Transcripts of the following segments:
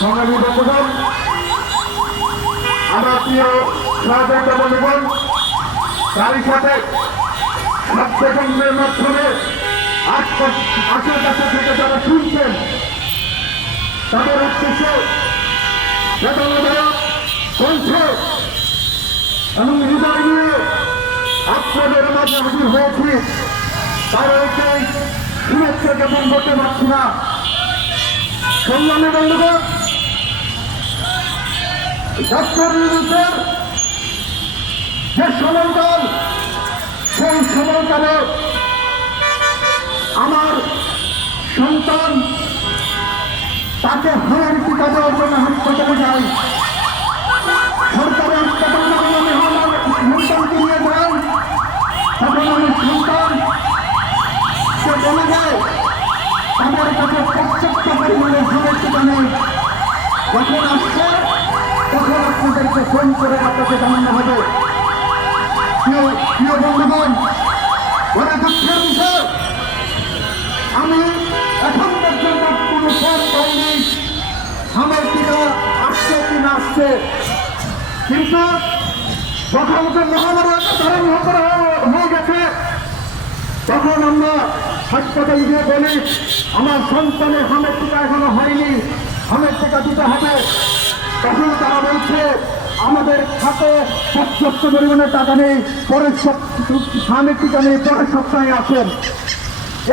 সংগ্রামী বন্ধুগণ, আমার প্রিয় সহযোগিতা বন্ধুগণ, তারই সাথে শব্দযন্ত্রের মাধ্যমে আশেপাশে থেকে যারা শুনছেন তাদের উদ্দেশ্যে কণ্ঠে এবং হৃদয় নিয়ে আপনাদের মাঝে হাজির হয়েছি। তাদেরকে শুভেচ্ছা জ্ঞাপন করতে পারছি না। সংগ্রামী বন্ধুগণ, ডক্টর ইউনূসের যে সময়কাল, সেই সময়কালে আমার সন্তান তাকে হায়ার টিকা দেওয়ার জন্য হাসপাতালে যায়। সরকারি হাসপাতাল যখন আমি আমার সন্তানকে নিয়ে যাই, তখন আমি সন্তান সে বলে যায় তাদের কাছে পর্যাপ্ত পরিমাণে হায়ার টিকা নেই। যখন আসছে তখন আপনাদেরকে ফোন করে আপনাকে জানানো হবে। প্রিয় বন্ধুগণ, ওরা দুঃখের বিষয়, আমি এখন পর্যন্ত কোনো ফোন পাইনি আমার টিকা আসছে কি না আসছে। কিন্তু যখন মহামারী ধারণ হয়ে গেছে, তখন আমরা হাসপাতালে গিয়ে বলি আমার সন্তানের হামের টিকা এখনো হয়নি, হামের টিকা দিতে হবে। তখন তারা বলছে আমাদের খাতে পর্যাপ্ত পরিমাণে টাকা নেই, পরের হামের টিকা নেই, পরের সপ্তাহে আসেন।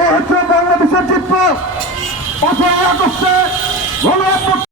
এ হচ্ছে বাংলাদেশের চিত্র। 5ই আগস্টে